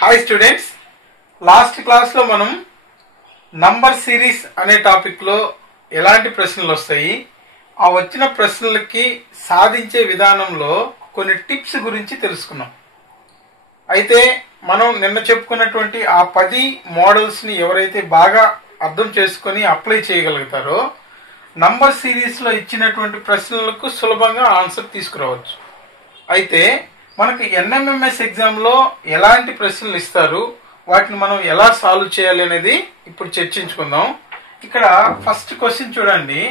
Hi students, last క్లాస్లో మనం number series అనే టాపిక్లో ఎలాంటి ప్రశ్నలు వస్తాయి, ఆ వచ్చిన ప్రశ్నలకి సాధించే విధానంలో కొన్ని టిప్స్ గురించి తెలుసుకున్నాం. అయితే మనం నిన్న చెప్పుకున్నటువంటి ఆ 10 మోడల్స్ని ఎవరైతే బాగా అర్థం చేసుకొని అప్లై చేయగలుగుతారో నంబర్ సిరీస్లో ఇచ్చినటువంటి ప్రశ్నలకు సులభంగా ఆన్సర్ తీసుకురావచ్చు. అయితే మనకు ఎన్ఎంఎంఎస్ ఎగ్జామ్లో ఎలాంటి ప్రశ్నలు ఇస్తారు, వాటిని మనం ఎలా సాల్వ్ చేయాలి అనేది ఇప్పుడు చర్చించుకుందాం. ఇక్కడ ఫస్ట్ క్వశ్చన్ చూడండి.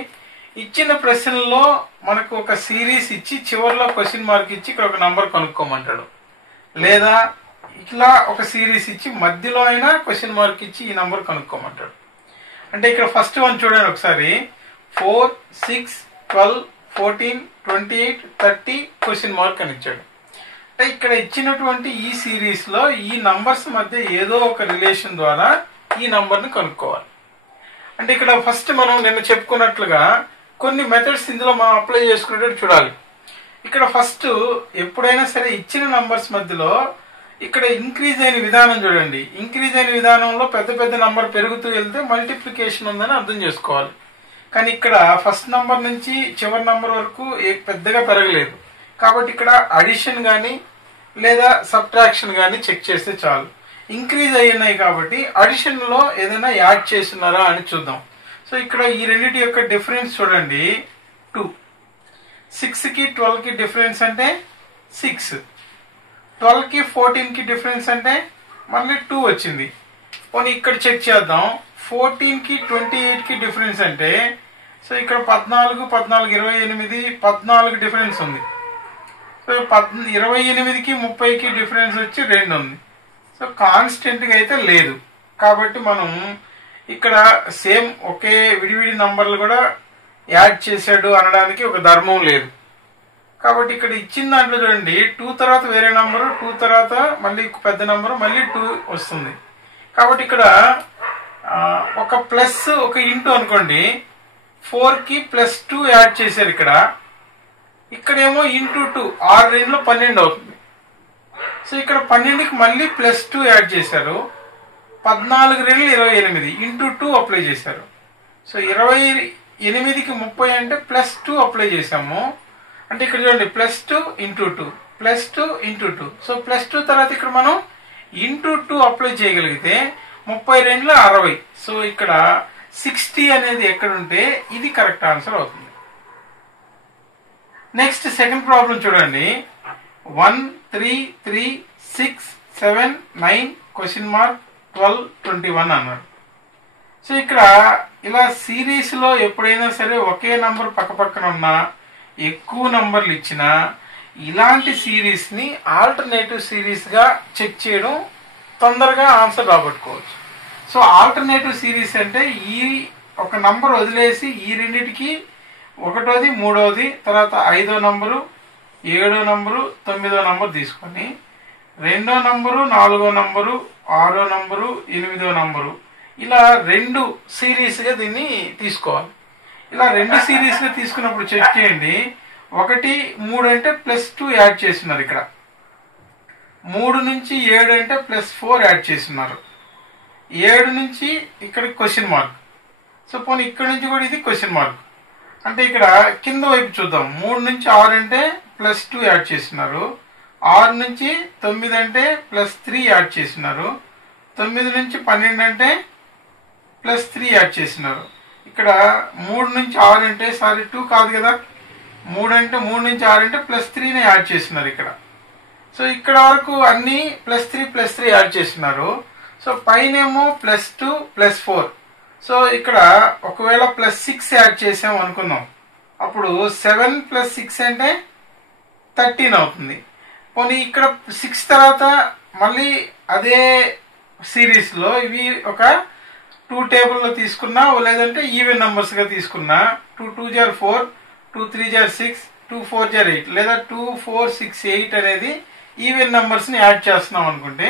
ఇచ్చిన ప్రశ్నల్లో మనకు ఒక సిరీస్ ఇచ్చి చివరిలో క్వశ్చన్ మార్క్ ఇచ్చి ఇక్కడ ఒక నంబర్ కనుక్కోమంటాడు, లేదా ఇట్లా ఒక సిరీస్ ఇచ్చి మధ్యలో అయినా క్వశ్చన్ మార్క్ ఇచ్చి ఈ నంబర్ కనుక్కోమంటాడు. అంటే ఇక్కడ ఫస్ట్ వన్ చూడండి ఒకసారి, 4, 6, 12, 14, 28, 30 క్వశ్చన్ మార్క్ అని ఇచ్చాడు. అంటే ఇక్కడ ఇచ్చినటువంటి ఈ సిరీస్ లో ఈ నంబర్స్ మధ్య ఏదో ఒక రిలేషన్ ద్వారా ఈ నంబర్ ని కనుక్కోవాలి. అంటే ఇక్కడ ఫస్ట్ మనం నిన్న చెప్పుకున్నట్లుగా కొన్ని మెథడ్స్ ఇందులో మనం అప్లై చేసుకునేటట్టు చూడాలి. ఇక్కడ ఫస్ట్ ఎప్పుడైనా సరే ఇచ్చిన నంబర్స్ మధ్యలో ఇక్కడ ఇంక్రీజ్ అయిన విధానం చూడండి. ఇంక్రీజ్ అయిన విధానంలో పెద్ద పెద్ద నంబర్ పెరుగుతూ వెళ్తే మల్టిప్లికేషన్ ఉందని అర్థం చేసుకోవాలి. కానీ ఇక్కడ ఫస్ట్ నంబర్ నుంచి చివరి నంబర్ వరకు పెద్దగా పెరగలేదు, కాబట్టి ఇక్కడ అడిషన్ కానీ లేదా సబ్ట్రాక్షన్ కానీ చెక్ చేస్తే చాలు. ఇంక్రీజ్ అయినాయి కాబట్టి అడిషన్ లో ఏదైనా యాడ్ చేస్తున్నారా అని చూద్దాం. సో ఇక్కడ ఈ రెండింటి యొక్క డిఫరెన్స్ చూడండి, 2. 6 కి 12 కి డిఫరెన్స్ అంటే 6, 12 కి 14 కి డిఫరెన్స్ అంటే మళ్ళీ 2 వచ్చింది. పోనీ ఇక్కడ చెక్ చేద్దాం, 14 కి 28 కి డిఫరెన్స్ అంటే, సో ఇక్కడ 14, 28, 14 డిఫరెన్స్ ఉంది. సో 28కి 30కి డిఫరెన్స్ వచ్చి 2 ఉంది. సో కాన్స్టెంట్ గా అయితే లేదు, కాబట్టి మనం ఇక్కడ సేమ్ ఒకే విడివిడి నంబర్లు కూడా యాడ్ చేశాడు అనడానికి ఒక ధర్మం లేదు. కాబట్టి ఇక్కడ ఇచ్చిన దాంట్లో చూడండి, 2 తర్వాత వేరే నంబరు, 2 తర్వాత మళ్ళీ పెద్ద నంబరు, మళ్ళీ 2 వస్తుంది. కాబట్టి ఇక్కడ ఒక ప్లస్ ఒక ఇంటూ అనుకోండి, 4కి +2 యాడ్ చేశారు. ఇక్కడేమో ఇంటూ 2, 6 2 12 అవుతుంది. సో ఇక్కడ 12కి మళ్ళీ +2 యాడ్ చేశారు, 14 2 28 ఇంటూ 2 అప్లై చేశారు. సో 28కి 30 అంటే +2 అప్లై చేశాము. అంటే ఇక్కడ చూడండి, +2 ఇంటూ 2, +2 ఇంటూ 2. సో +2 తర్వాత ఇక్కడ మనం ఇంటూ 2 అప్లై చేయగలిగితే 32 60. సో ఇక్కడ 60 అనేది ఎక్కడుంటే ఇది కరెక్ట్ ఆన్సర్ అవుతుంది. నెక్స్ట్ సెకండ్ ప్రాబ్లం చూడండి, 1, 3, 3, 6, 7, 9 క్వశ్చన్ మార్క్ 12, 21 అన్నాడు. సో ఇక్కడ ఇలా సిరీస్ లో ఎప్పుడైనా సరే ఒకే నంబర్ పక్కపక్కన ఉన్నా, ఎక్కువ నంబర్లు ఇచ్చినా, ఇలాంటి సిరీస్ ని ఆల్టర్నేటివ్ సిరీస్ గా చెక్ చేయడం తొందరగా ఆన్సర్ రాబట్టుకోవచ్చు. సో ఆల్టర్నేటివ్ సిరీస్ అంటే ఈ ఒక నంబర్ వదిలేసి ఈ రెండిటికి 1వ, 3వది, తర్వాత 5వ నంబరు, 7వ నంబరు, 9వ నంబరు తీసుకొని 2వ నంబరు, 4వ నంబరు, 6వ నంబరు, 8వ నంబరు, ఇలా 2 సిరీస్ గా దీన్ని తీసుకోవాలి. ఇలా 2 సిరీస్ గా తీసుకున్నప్పుడు చెక్ చేయండి. 1, 3 అంటే +2 యాడ్ చేస్తున్నారు. ఇక్కడ 3 నుంచి 7 అంటే +4 యాడ్ చేస్తున్నారు. 7 నుంచి ఇక్కడ క్వశ్చన్ మార్క్. సో పోనీ ఇక్కడ నుంచి కూడా ఇది క్వశ్చన్ మార్క్. అంటే ఇక్కడ కింద వైపు చూద్దాం, 3 నుంచి 6 అంటే +2 యాడ్ చేస్తున్నారు, 6 నుంచి 9 అంటే +3 యాడ్ చేస్తున్నారు, 9 నుంచి 12 అంటే +3 యాడ్ చేస్తున్నారు. ఇక్కడ 3 నుంచి 6 అంటే 2 కాదు కదా, 3 నుంచి 6 అంటే +3నే యాడ్ చేస్తున్నారు ఇక్కడ. సో ఇక్కడ వరకు అన్ని +3 యాడ్ చేస్తున్నారు. సో పైనేమో +2 +4. సో ఇక్కడ ఒకవేళ +6 యాడ్ చేసాం అనుకుందాం, అప్పుడు 7 + 6 అంటే 13 అవుతుంది. పోనీ ఇక్కడ 6 తర్వాత మళ్ళీ అదే సిరీస్ లో ఇవి ఒక 2 టేబుల్లో తీసుకున్నా, లేదంటే ఈవెన్ నంబర్స్ గా తీసుకున్నా, 2 2 * 4, 2 3 * 6, 2 4 * 8, లేదా 2 4 6 8 అనేది ఈవెన్ నంబర్స్ ని యాడ్ చేస్తున్నాం అనుకుంటే,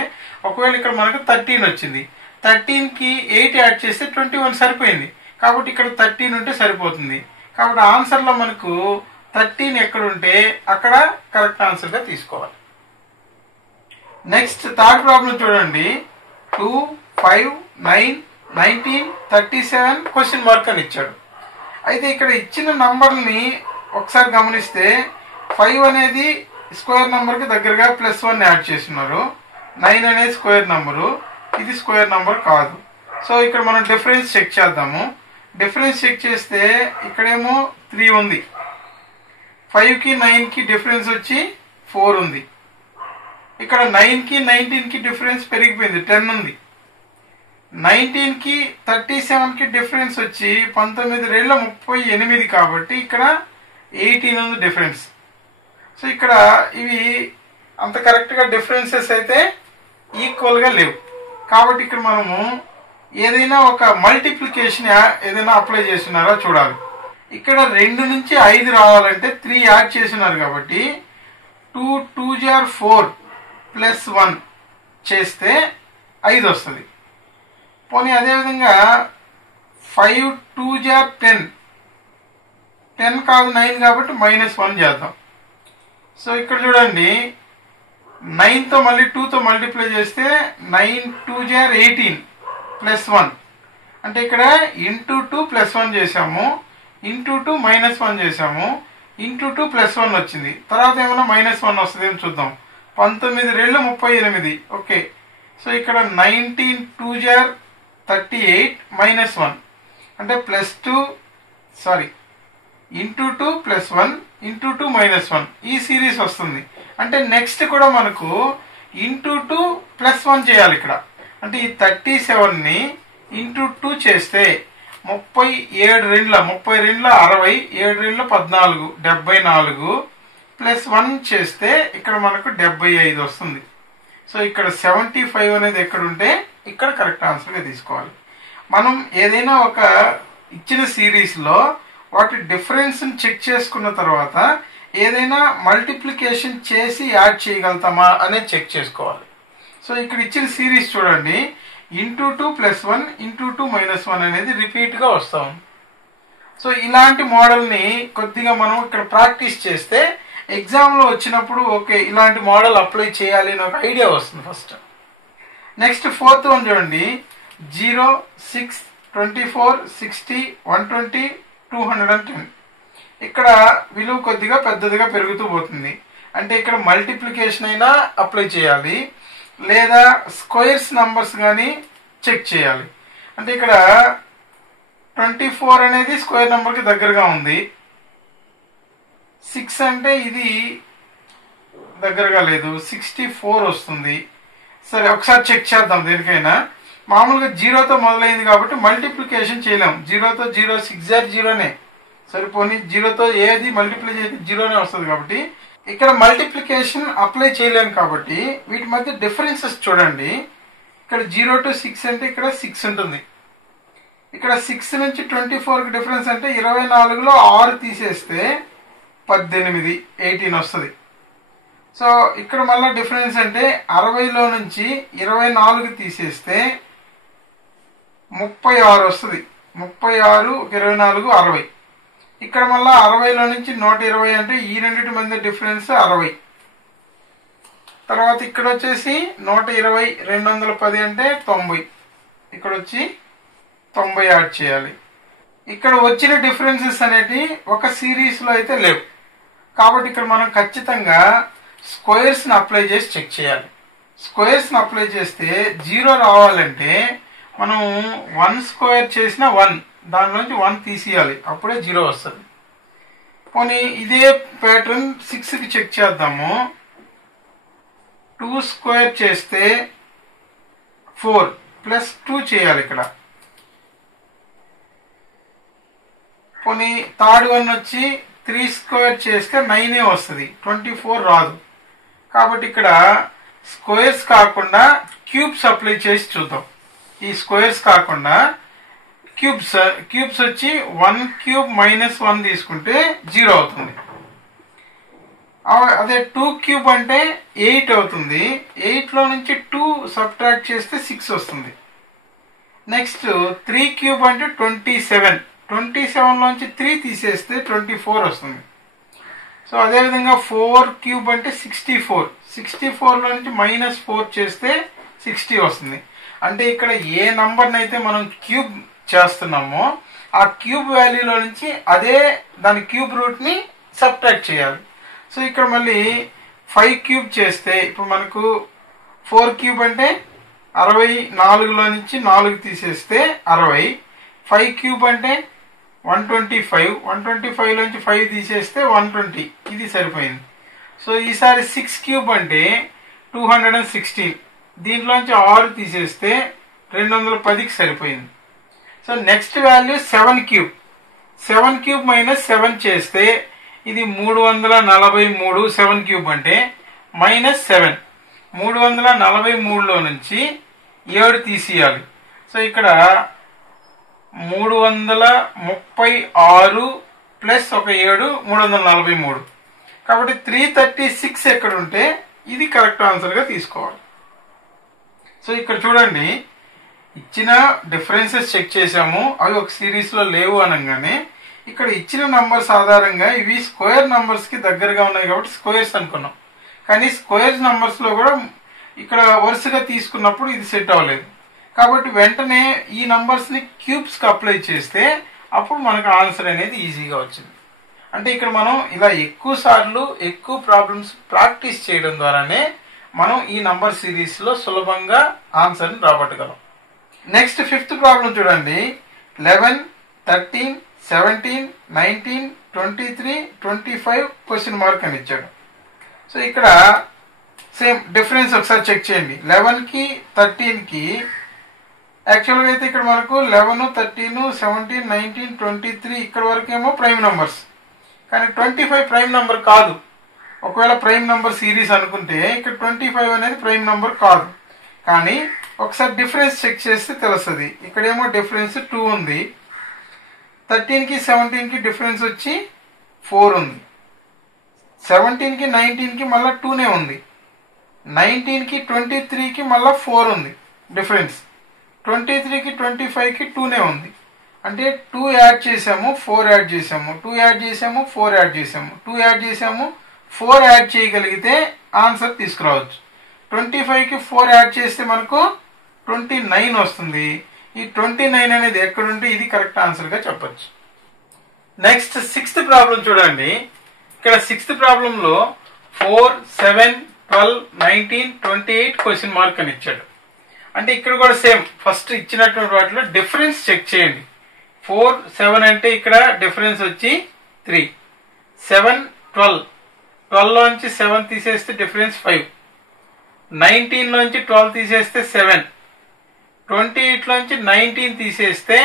ఒకవేళ ఇక్కడ మనకు 13 వచ్చింది, 13కి 8 యాడ్ చేస్తే 21 సరిపోయింది. కాబట్టి ఇక్కడ 13 ఉంటే సరిపోతుంది. కాబట్టి ఆన్సర్ లో మనకు 13 ఎక్కడ ఉంటే అక్కడ కరెక్ట్ ఆన్సర్ గా తీసుకోవాలి. నెక్స్ట్ థర్డ్ ప్రాబ్లం చూడండి. 2, 5, 9, 19, 37 క్వశ్చన్ మార్క్ అని ఇచ్చాడు. అయితే ఇక్కడ ఇచ్చిన నంబర్ని ఒకసారి గమనిస్తే 5 అనేది స్క్వేర్ నంబర్కి దగ్గరగా +1 యాడ్ చేస్తున్నారు. 9 అనేది స్క్వేర్ నంబరు, ఇది స్క్వేర్ నంబర్ కాదు. సో ఇక్కడ మనం డిఫరెన్స్ చెక్ చేద్దాము. డిఫరెన్స్ చెక్ చేస్తే ఇక్కడేమో 3 ఉంది, 5కి 9కి డిఫరెన్స్ వచ్చి 4 ఉంది. ఇక్కడ 9కి 19కి డిఫరెన్స్ పెరిగిపోయింది, 10 ఉంది. 19కి 37కి డిఫరెన్స్ వచ్చి 19×38 కాబట్టి ఇక్కడ 18 ఉంది డిఫరెన్స్. సో ఇక్కడ ఇవి అంత కరెక్ట్గా డిఫరెన్సెస్ అయితే ఈక్వల్గా లేవు. కాబట్టి ఇక్కడ మనము ఏదైనా ఒక మల్టిప్లికేషన్ ఏదైనా అప్లై చేస్తున్నారా చూడాలి. ఇక్కడ 2 నుంచి 5 రావాలంటే 3 యాడ్ చేస్తున్నారు కాబట్టి 2 2 4 +1 చేస్తే 5 వస్తుంది. పోనీ అదేవిధంగా 5 2 10, 10 కాదు 9 కాబట్టి -1 చేద్దాం. సో ఇక్కడ చూడండి, 9తో మళ్ళీ 2తో మల్టిప్లై చేస్తే 9 2 18 +1 అంటే ఇక్కడ × 2 +1 చేసాము, × 2 -1 చేసాము, × 2 +1 వచ్చింది. తర్వాత ఏమైనా -1 వస్తుంది అని చూద్దాం. 19×38 ఓకే. సో ఇక్కడ 19 2 38 -1 అంటే +2 సారీ × 2 +1 × 2 -1 ఈ సిరీస్ వస్తుంది. అంటే నెక్స్ట్ కూడా మనకు × 2 +1 చేయాలి ఇక్కడ. అంటే ఈ 37ని × 2 చేస్తే 37 60, 7 14 74 +1 చేస్తే ఇక్కడ మనకు 75 వస్తుంది. సో ఇక్కడ 75 అనేది ఎక్కడుంటే ఇక్కడ కరెక్ట్ ఆన్సర్గా తీసుకోవాలి. మనం ఏదైనా ఒక ఇచ్చిన సిరీస్లో వాటి డిఫరెన్స్ని చెక్ చేసుకున్న తర్వాత ఏదైనా మల్టిప్లికేషన్ చేసి యాడ్ చేయగలుగుతామా అనేది చెక్ చేసుకోవాలి. సో ఇక్కడ ఇచ్చిన సిరీస్ చూడండి, × 2 +1 × 2 -1 అనేది రిపీట్గా వస్తాం. సో ఇలాంటి మోడల్ని కొద్దిగా మనం ఇక్కడ ప్రాక్టీస్ చేస్తే ఎగ్జామ్లో వచ్చినప్పుడు ఓకే ఇలాంటి మోడల్ అప్లై చేయాలి అని ఒక ఐడియా వస్తుంది ఫస్ట్. నెక్స్ట్ 4th వన్ చూడండి, 0 6 24 60 120 210. ఇక్కడ విలువ కొద్దిగా పెద్దదిగా పెరుగుతూ పోతుంది. అంటే ఇక్కడ మల్టిప్లికేషన్ అయినా అప్లై చేయాలి లేదా స్క్వేర్స్ నంబర్స్ కానీ చెక్ చేయాలి. అంటే ఇక్కడ 24 అనేది స్క్వేర్ నెంబర్కి దగ్గరగా ఉంది, 6 అంటే ఇది దగ్గరగా లేదు, 64 వస్తుంది. సరే ఒకసారి చెక్ చేద్దాం దేనికైనా. మామూలుగా 0తో మొదలైంది కాబట్టి మల్టిప్లికేషన్ చేయలేం. 0తో 0 6 0నే సరిపోని, 0తో ఏది మల్టిప్లై చేస్తే 0నే వస్తుంది కాబట్టి ఇక్కడ మల్టిప్లికేషన్ అప్లై చేయలేము. కాబట్టి వీటి మధ్య డిఫరెన్సెస్ చూడండి. ఇక్కడ 0 to 6 అంటే ఇక్కడ 6 ఉంటుంది. ఇక్కడ 6 నుంచి 24కి డిఫరెన్స్ అంటే 24లో 6 తీసేస్తే 18 18 వస్తుంది. సో ఇక్కడ మళ్ళీ డిఫరెన్స్ అంటే 60లో నుంచి 24 తీసేస్తే 36 వస్తుంది. 36 24 60. ఇక్కడ మళ్ళీ 60లో నుంచి 120 అంటే ఈ రెండింటి మధ్య డిఫరెన్స్ 60. తర్వాత ఇక్కడ వచ్చేసి 120 210 అంటే 90. ఇక్కడ వచ్చి 90 యాడ్ చేయాలి. ఇక్కడ వచ్చిన డిఫరెన్సెస్ అనేవి ఒక సిరీస్లో అయితే లేవు కాబట్టి ఇక్కడ మనం ఖచ్చితంగా స్క్వేర్స్ని అప్లై చేసి చెక్ చేయాలి. స్క్వేర్స్ని అప్లై చేస్తే 0 రావాలంటే మనం 1 స్క్వేర్ చేసిన 1 దానిలోంచి 1 తీసేయాలి, అప్పుడే 0 వస్తుంది. పోనీ ఇదే ప్యాటర్న్ 6కి చెక్ చేద్దాము. 2 స్క్వేర్ చేస్తే 4 +2 చేయాలి ఇక్కడ. పోనీ థర్డ్ వన్ వచ్చి 3 స్క్వేర్ చేస్తే 9 వస్తుంది, 24 రాదు. కాబట్టి ఇక్కడ స్క్వేర్స్ కాకుండా క్యూబ్స్ అప్లై చేసి చూద్దాం. ఈ స్క్వేర్స్ కాకుండా క్యూబ్స్ వచ్చి 1 క్యూబ్ -1 తీసుకుంటే 0 అవుతుంది. అదే 2 క్యూబ్ అంటే 8 అవుతుంది. 8లో నుంచి 2 సబ్ట్రాక్ట్ చేస్తే 6 వస్తుంది. నెక్స్ట్ 3 క్యూబ్ అంటే 27, 27లోంచి 3 తీసేస్తే 24 వస్తుంది. సో అదేవిధంగా 4 క్యూబ్ అంటే 64, 64లో నుంచి -4 చేస్తే 60 వస్తుంది. అంటే ఇక్కడ ఏ నంబర్ని అయితే మనం క్యూబ్ చేస్తున్నామో ఆ క్యూబ్ వాల్యూలో నుంచి అదే దాని క్యూబ్ రూట్ని సబ్ట్రాక్ట్ చేయాలి. సో ఇక్కడ మళ్ళీ 5 క్యూబ్ చేస్తే ఇప్పుడు మనకు 4 క్యూబ్ అంటే 64లో నుంచి 4 తీసేస్తే 60. 5 క్యూబ్ అంటే 125. 125లోంచి 5 తీసేస్తే 120. ఇది సరిపోయింది. సో ఈసారి 6 క్యూబ్ అంటే 216. దీంట్లోంచి 6 తీసేస్తే 210కి సరిపోయింది. So next value 7 cube. 7 cube -7 చేస్తే ఇది 343. 7 క్యూబ్ అంటే -7. 343లో నుంచి 7 తీసేయాలి. సో ఇక్కడ 336 ప్లస్ ఒక 7 343. కాబట్టి 336 ఎక్కడ ఉంటే ఇది కరెక్ట్ ఆన్సర్గా తీసుకోవాలి. సో ఇక్కడ చూడండి, ఇచ్చిన డిఫరెన్సెస్ చెక్ చేసాము, అవి ఒక సిరీస్లో లేవు అనగానే ఇక్కడ ఇచ్చిన నంబర్స్ ఆధారంగా ఇవి స్క్వేర్ నంబర్స్కి దగ్గరగా ఉన్నాయి కాబట్టి స్క్వేర్స్ అనుకున్నాం. కానీ స్క్వేర్స్ నంబర్స్లో కూడా ఇక్కడ వరుసగా తీసుకున్నప్పుడు ఇది సెట్ అవ్వలేదు. కాబట్టి వెంటనే ఈ నంబర్స్ని క్యూబ్స్కి అప్లై చేస్తే అప్పుడు మనకు ఆన్సర్ అనేది ఈజీగా వచ్చింది. అంటే ఇక్కడ మనం ఇలా ఎక్కువ సార్లు ఎక్కువ ప్రాబ్లమ్స్ ప్రాక్టీస్ చేయడం ద్వారానే మనం ఈ నంబర్ సిరీస్లో సులభంగా ఆన్సర్ని రాబట్టగలం. నెక్స్ట్ 5th ప్రాబ్లం చూడండి. 11, 13, 17, 19, 23, 25 క్వశ్చన్ మార్క్ అని ఇచ్చాడు. సో ఇక్కడ సేమ్ డిఫరెన్స్ ఒకసారి చెక్ చేయండి. 11కి 13కి యాక్చువల్గా అయితే ఇక్కడ మనకు 11, 13, 17, 19, 23 ఇక్కడ వరకు ఏమో ప్రైమ్ నంబర్స్. కానీ 25 ప్రైమ్ నంబర్ కాదు. ఒకవేళ ప్రైమ్ నంబర్ సిరీస్ అనుకుంటే ఇక్కడ 25 అనేది ప్రైమ్ నంబర్ కాదు. కానీ ఒకసారి డిఫరెన్స్ చెక్ చేస్తే తెలుస్తుంది. ఇక్కడేమో డిఫరెన్స్ 2 ఉంది. 13కి 17కి డిఫరెన్స్ వచ్చి 4 ఉంది. 17కి 19కి మళ్ళీ 2నే ఉంది. 19కి 23కి మళ్ళీ 4 ఉంది డిఫరెన్స్. 23కి 25కి 2నే ఉంది. అంటే 2 యాడ్ చేసాము, 4 యాడ్ చేసాము, 2 యాడ్ చేసాము, 4 యాడ్ చేసాము, 2 యాడ్ చేసాము, 4 యాడ్ చేయగలిగితే ఆన్సర్ తీసుకురావచ్చు. 25కి 4 యాడ్ చేస్తే మనకు 29 వస్తుంది. ఈ 29 అనేది ఎక్కడుంటే ఇది కరెక్ట్ ఆన్సర్గా చెప్పచ్చు. నెక్స్ట్ 6th ప్రాబ్లం చూడండి. ఇక్కడ 6th ప్రాబ్లంలో 4, 7, 12, 19, 28 క్వశ్చన్ మార్క్ అని ఇచ్చాడు. అంటే ఇక్కడ కూడా సేమ్ ఫస్ట్ ఇచ్చినటువంటి వాటిలో డిఫరెన్స్ చెక్ చేయండి. 4, 7 అంటే ఇక్కడ డిఫరెన్స్ వచ్చి 3. 7, 12. 12లోంచి 7 తీసేస్తే డిఫరెన్స్ 5. 19లోంచి 12 తీసేస్తే 7. 28లోంచి 19 తీసేస్తే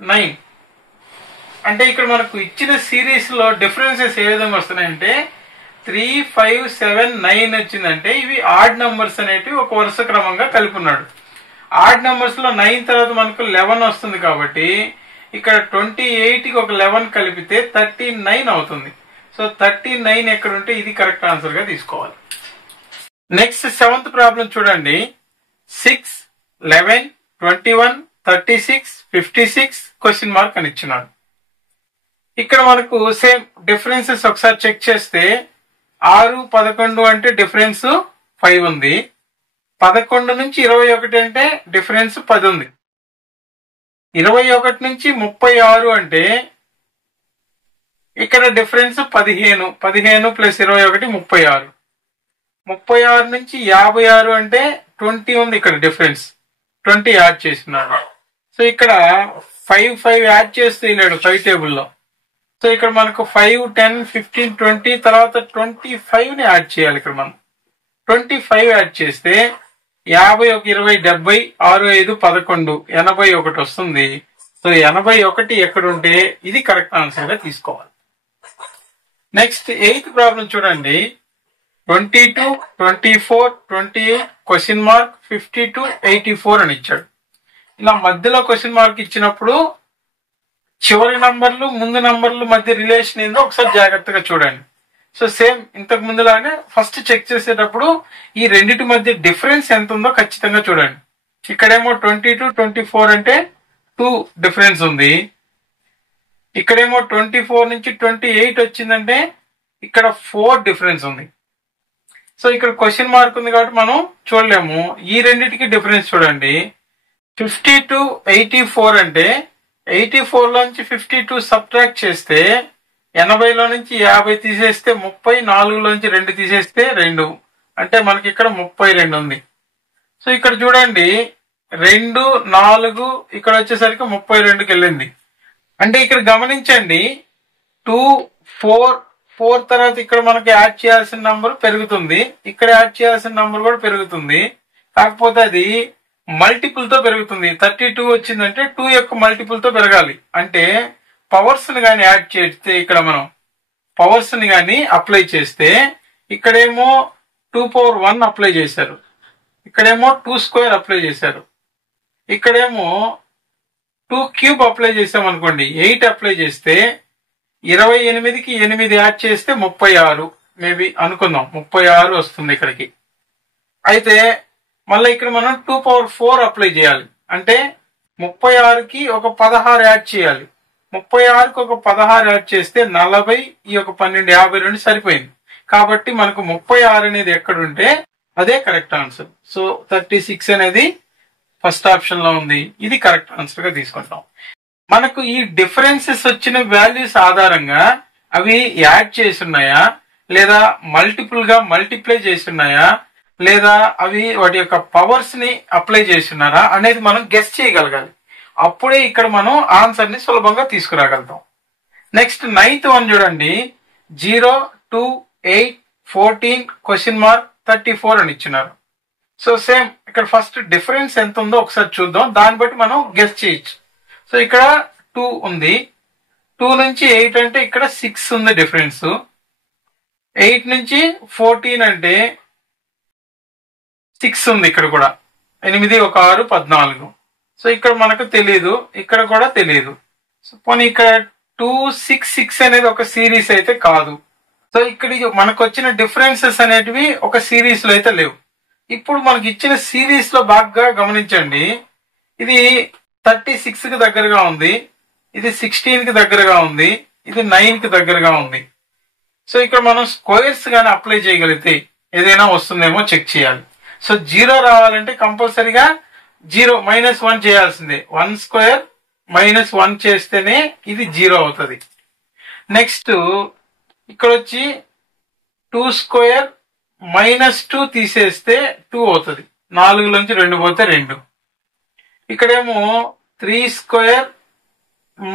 9. అంటే ఇక్కడ మనకు ఇచ్చిన సిరీస్లో డిఫరెన్సెస్ ఏ విధంగా వస్తున్నాయంటే 3, 5, 7, 9 వచ్చిందంటే ఇవి ఆడ్ నంబర్స్ అనేటివి ఒక వరుస క్రమంగా కలిపి ఉన్నాడు. ఆడ్ నంబర్స్లో 9 తర్వాత మనకు 11 వస్తుంది కాబట్టి ఇక్కడ 28కి ఒక 11 కలిపితే 39 అవుతుంది. సో 39 ఎక్కడ ఉంటే ఇది కరెక్ట్ ఆన్సర్గా తీసుకోవాలి. నెక్స్ట్ 7th ప్రాబ్లం చూడండి. 6, 11, 21, 36, 56 క్వశ్చన్ మార్క్ అని ఇచ్చినాడు. ఇక్కడ మనకు సేమ్ డిఫరెన్సెస్ ఒకసారి చెక్ చేస్తే 6, 11 అంటే డిఫరెన్స్ 5 ఉంది. 11 నుంచి 21 అంటే డిఫరెన్స్ 10 ఉంది. 21 నుంచి 36 అంటే ఇక్కడ డిఫరెన్స్ 15. 15 ప్లస్ 21 36. 36 నుంచి 56 అంటే 20 ఉంది. ఇక్కడ డిఫరెన్స్ 20 యాడ్ చేస్తున్నాడు. సో ఇక్కడ 5 యాడ్ చేస్తూ వెళ్ళాడు 5 టేబుల్లో. సో ఇక్కడ మనకు 5, 10, 15, 20 తర్వాత 25ని యాడ్ చేయాలి. ఇక్కడ మనం 25 యాడ్ చేస్తే 50, 20, 70, 6, 5, 11, 81 వస్తుంది. సో 81 ఎక్కడుంటే ఇది కరెక్ట్ ఆన్సర్గా తీసుకోవాలి. నెక్స్ట్ 8th ప్రాబ్లం చూడండి. 22, 24, 28 క్వశ్చన్ మార్క్ 52, 84 అని ఇచ్చాడు. ఇలా మధ్యలో క్వశ్చన్ మార్క్ ఇచ్చినప్పుడు చివరి నంబర్లు ముందు నంబర్లు మధ్య రిలేషన్ ఏందో ఒకసారి జాగ్రత్తగా చూడండి. సో సేమ్ ఇంతకు ముందులానే ఫస్ట్ చెక్ చేసేటప్పుడు ఈ రెండింటి మధ్య డిఫరెన్స్ ఎంత ఉందో ఖచ్చితంగా చూడండి. ఇక్కడేమో 22, 24 అంటే 2 డిఫరెన్స్ ఉంది. ఇక్కడేమో 24 నుంచి 28 వచ్చిందంటే ఇక్కడ 4 డిఫరెన్స్ ఉంది. సో ఇక్కడ క్వశ్చన్ మార్క్ ఉంది కాబట్టి మనం చూడలేము. ఈ రెండింటికి డిఫరెన్స్ చూడండి. 52 84 అంటే 84 లోంచి 52 సబ్ట్రాక్ట్ చేస్తే 80లో నుంచి 50 తీసేస్తే 30, 4లోంచి 2 తీసేస్తే 2 అంటే మనకి ఇక్కడ 32 ఉంది. సో ఇక్కడ చూడండి 2 4 ఇక్కడ వచ్చేసరికి 32కి వెళ్ళింది. అంటే ఇక్కడ గమనించండి 2 4 తర్వాత ఇక్కడ మనకి యాడ్ చేయాల్సిన నంబర్ పెరుగుతుంది, ఇక్కడ యాడ్ చేయాల్సిన నంబర్ కూడా పెరుగుతుంది. కాకపోతే అది మల్టిపుల్ తో పెరుగుతుంది. 32 వచ్చిందంటే 2 యొక్క మల్టిపుల్ తో పెరగాలి. అంటే పవర్స్ ని కానీ యాడ్ చేస్తే ఇక్కడ మనం పవర్స్ ని కానీ అప్లై చేస్తే ఇక్కడేమో 2 power 1 అప్లై చేశారు, ఇక్కడేమో 2 square అప్లై చేశారు, ఇక్కడేమో 2 cube అప్లై చేసాం అనుకోండి, 8 అప్లై చేస్తే 28కి 8 యాడ్ చేస్తే 36 మేబీ అనుకుందాం 36 వస్తుంది ఇక్కడికి. అయితే మళ్ళీ ఇక్కడ మనం 2 power 4 అప్లై చేయాలి. అంటే 36కి ఒక 16 యాడ్ చేయాలి. 36కి ఒక 16 యాడ్ చేస్తే 40, ఈ ఒక 12 52 సరిపోయింది. కాబట్టి మనకు 36 అనేది ఎక్కడుంటే అదే కరెక్ట్ ఆన్సర్. సో 36 అనేది ఫస్ట్ ఆప్షన్ లో ఉంది. ఇది కరెక్ట్ ఆన్సర్ గా తీసుకుంటాం. మనకు ఈ డిఫరెన్సెస్ వచ్చిన వాల్యూస్ ఆధారంగా అవి యాడ్ చేసి ఉన్నాయా, లేదా మల్టిపుల్ గా మల్టిప్లై చేసి ఉన్నాయా, లేదా అవి వాటి యొక్క పవర్స్ ని అప్లై చేస్తున్నారా అనేది మనం గెస్ చేయగలగాలి. అప్పుడే ఇక్కడ మనం ఆన్సర్ ని సులభంగా తీసుకురాగలుగుతాం. నెక్స్ట్ 9th వన్ చూడండి. 0 2 8 14 క్వశ్చన్ మార్క్ 34 అని ఇచ్చినారు. సో సేమ్ ఇక్కడ ఫస్ట్ డిఫరెన్స్ ఎంత ఉందో ఒకసారి చూద్దాం, దాన్ని బట్టి మనం గెస్ చేయొచ్చు. సో ఇక్కడ 2 ఉంది, 2 నుంచి 8 అంటే ఇక్కడ 6 ఉంది డిఫరెన్స్, 8 నుంచి 14 అంటే 6 ఉంది, ఇక్కడ కూడా 8 1 6 14. సో ఇక్కడ మనకు తెలియదు, ఇక్కడ కూడా తెలియదు. సో పోనీ ఇక్కడ 2 6 6 అనేది ఒక సిరీస్ అయితే కాదు. సో ఇక్కడ మనకు వచ్చిన డిఫరెన్సెస్ అనేటివి ఒక సిరీస్ లో అయితే లేవు. ఇప్పుడు మనకి ఇచ్చిన సిరీస్ లో బాగా గమనించండి. ఇది 36 కి దగ్గరగా ఉంది, ఇది 16 కి దగ్గరగా ఉంది, ఇది 9 కి దగ్గరగా ఉంది. సో ఇక్కడ మనం స్క్వేర్స్ గానీ అప్లై చేయగలిగితే ఏదైనా వస్తుందేమో చెక్ చేయాలి. సో 0 రావాలంటే కంపల్సరీగా 0 -1 చేయాల్సిందే. 1 square -1 చేస్తేనే ఇది 0 అవుతుంది. నెక్స్ట్ ఇక్కడ వచ్చి 2 square -2 తీసేస్తే 2 అవుతుంది. 4లోంచి 2 పోతే 2. ఇక్కడేమో 3 square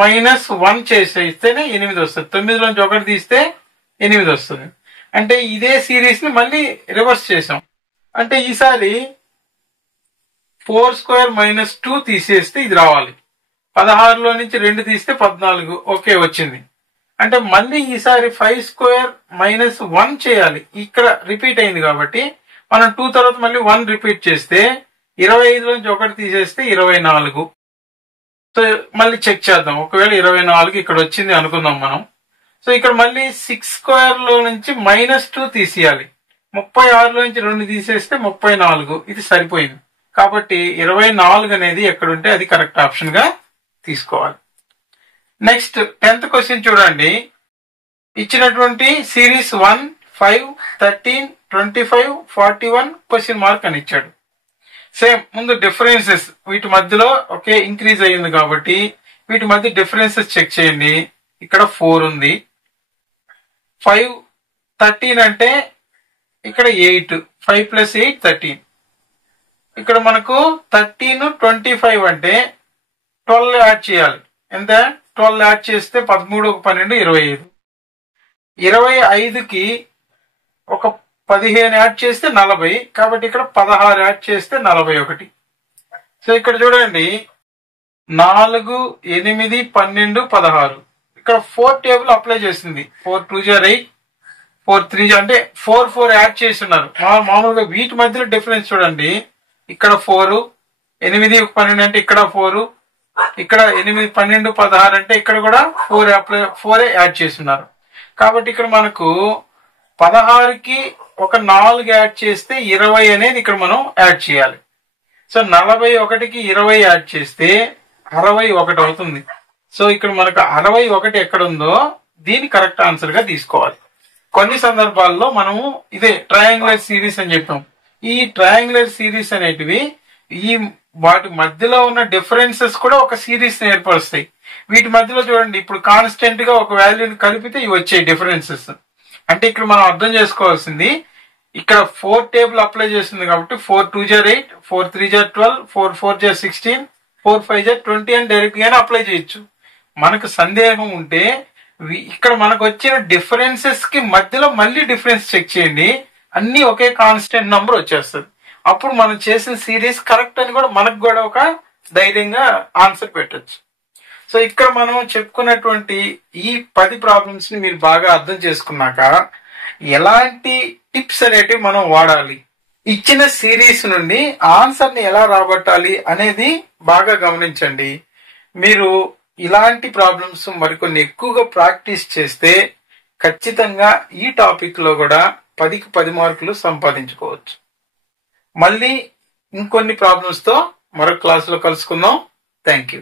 -1 చేసేస్తేనే 8 వస్తుంది. 9లోంచి 1 తీస్తే 8 వస్తుంది. అంటే ఇదే సిరీస్ ని మళ్ళీ రివర్స్ చేసాం. అంటే ఈసారి 4 square -2 తీసేస్తే ఇది రావాలి. 16లో నుంచి 2 తీస్తే 14. ఓకే వచ్చింది. అంటే మళ్ళీ ఈసారి 5 square -1 చేయాలి. ఇక్కడ రిపీట్ అయింది కాబట్టి మనం 2 తర్వాత మళ్ళీ 1 రిపీట్ చేస్తే 25లోంచి 1 తీసేస్తే 24. సో మళ్ళీ చెక్ చేద్దాం. ఒకవేళ 24 ఇక్కడ వచ్చింది అనుకుందాం మనం. సో ఇక్కడ మళ్ళీ 6 square లో నుంచి -2 తీసేయాలి. 36లో నుంచి 2 తీసేస్తే 34. ఇది సరిపోయింది. కాబట్టి 24 అనేది ఎక్కడుంటే అది కరెక్ట్ ఆప్షన్ గా తీసుకోవాలి. నెక్స్ట్ 10th క్వశ్చన్ చూడండి. ఇచ్చినటువంటి సిరీస్ 1 5 13 25 41 క్వశ్చన్ మార్క్ అని ఇచ్చాడు. సేమ్ ముందు డిఫరెన్సెస్ వీటి మధ్యలో ఒకే ఇంక్రీజ్ అయ్యింది కాబట్టి వీటి మధ్య డిఫరెన్సెస్ చెక్ చేయండి. ఇక్కడ 4 ఉంది, 5 13 అంటే ఇక్కడ 8, 5 + 8 13. ఇక్కడ మనకు 13 25 అంటే 12 యాడ్ చేయాలి. ఎంత? 12 యాడ్ చేస్తే 13 1 12 25. 25కి ఒక 15 యాడ్ చేస్తే 40. కాబట్టి ఇక్కడ 16 యాడ్ చేస్తే 41. సో ఇక్కడ చూడండి 4 8 12 16. ఇక్కడ 4 టేబుల్ అప్లై చేసింది. 4 2 8, 4 3 అంటే 4 4 యాడ్ చేస్తున్నారు. మామూలుగా వీటి మధ్యలో డిఫరెన్స్ చూడండి. ఇక్కడ 4, 8 1 12 అంటే ఇక్కడ 4, ఇక్కడ 8 12 16 అంటే ఇక్కడ కూడా 4 యాడ్ చేస్తున్నారు. కాబట్టి ఇక్కడ మనకు 16కి ఒక 4 యాడ్ చేస్తే 20 అనేది ఇక్కడ మనం యాడ్ చేయాలి. సో 41కి 20 యాడ్ చేస్తే 61 అవుతుంది. సో ఇక్కడ మనకు 61 ఎక్కడ ఉందో దీన్ని కరెక్ట్ ఆన్సర్ గా తీసుకోవాలి. కొన్ని సందర్భాల్లో మనము ఇదే ట్రయాంగులర్ సిరీస్ అని చెప్పాం. ఈ ట్రయాంగులర్ సిరీస్ అనేటివి ఈ వాటి మధ్యలో ఉన్న డిఫరెన్సెస్ కూడా ఒక సిరీస్ ఏర్పరుస్తాయి. వీటి మధ్యలో చూడండి, ఇప్పుడు కాన్స్టెంట్ గా ఒక వాల్యూని కలిపితే ఇవి వచ్చాయి డిఫరెన్సెస్. అంటే ఇక్కడ మనం అర్థం చేసుకోవాల్సింది, ఇక్కడ 4 టేబుల్ అప్లై చేస్తుంది కాబట్టి 4 2 జా 8, 4 3 జా 12, 4 4 జా 16, 4 5 జా 20 అని డైరెక్ట్ గానే అప్లై చేయొచ్చు. మనకు సందేహం ఉంటే ఇక్కడ మనకు వచ్చిన డిఫరెన్సెస్ కి మధ్యలో మళ్ళీ డిఫరెన్స్ చెక్ చేయండి, అన్ని ఒకే కాన్స్టెంట్ నంబర్ వచ్చేస్తుంది. అప్పుడు మనం చేసిన సిరీస్ కరెక్ట్ అని కూడా మనకు కూడా ఒక ధైర్యంగా ఆన్సర్ పెట్టచ్చు. సో ఇక్కడ మనం చెప్పుకున్నటువంటి ఈ 10 ప్రాబ్లమ్స్ ని మీరు బాగా అర్థం చేసుకున్నాక ఎలాంటి టిప్స్ అనేటివి మనం వాడాలి, ఇచ్చిన సిరీస్ నుండి ఆన్సర్ ని ఎలా రాబట్టాలి అనేది బాగా గమనించండి. మీరు ఇలాంటి ప్రాబ్లమ్స్ మరికొన్ని ఎక్కువగా ప్రాక్టీస్ చేస్తే ఖచ్చితంగా ఈ టాపిక్ లో కూడా 10కి 10 మార్కులు సంపాదించుకోవచ్చు. మళ్ళీ ఇంకొన్ని ప్రాబ్లమ్స్ తో మరొక క్లాస్ లో కలుసుకుందాం. Thank you.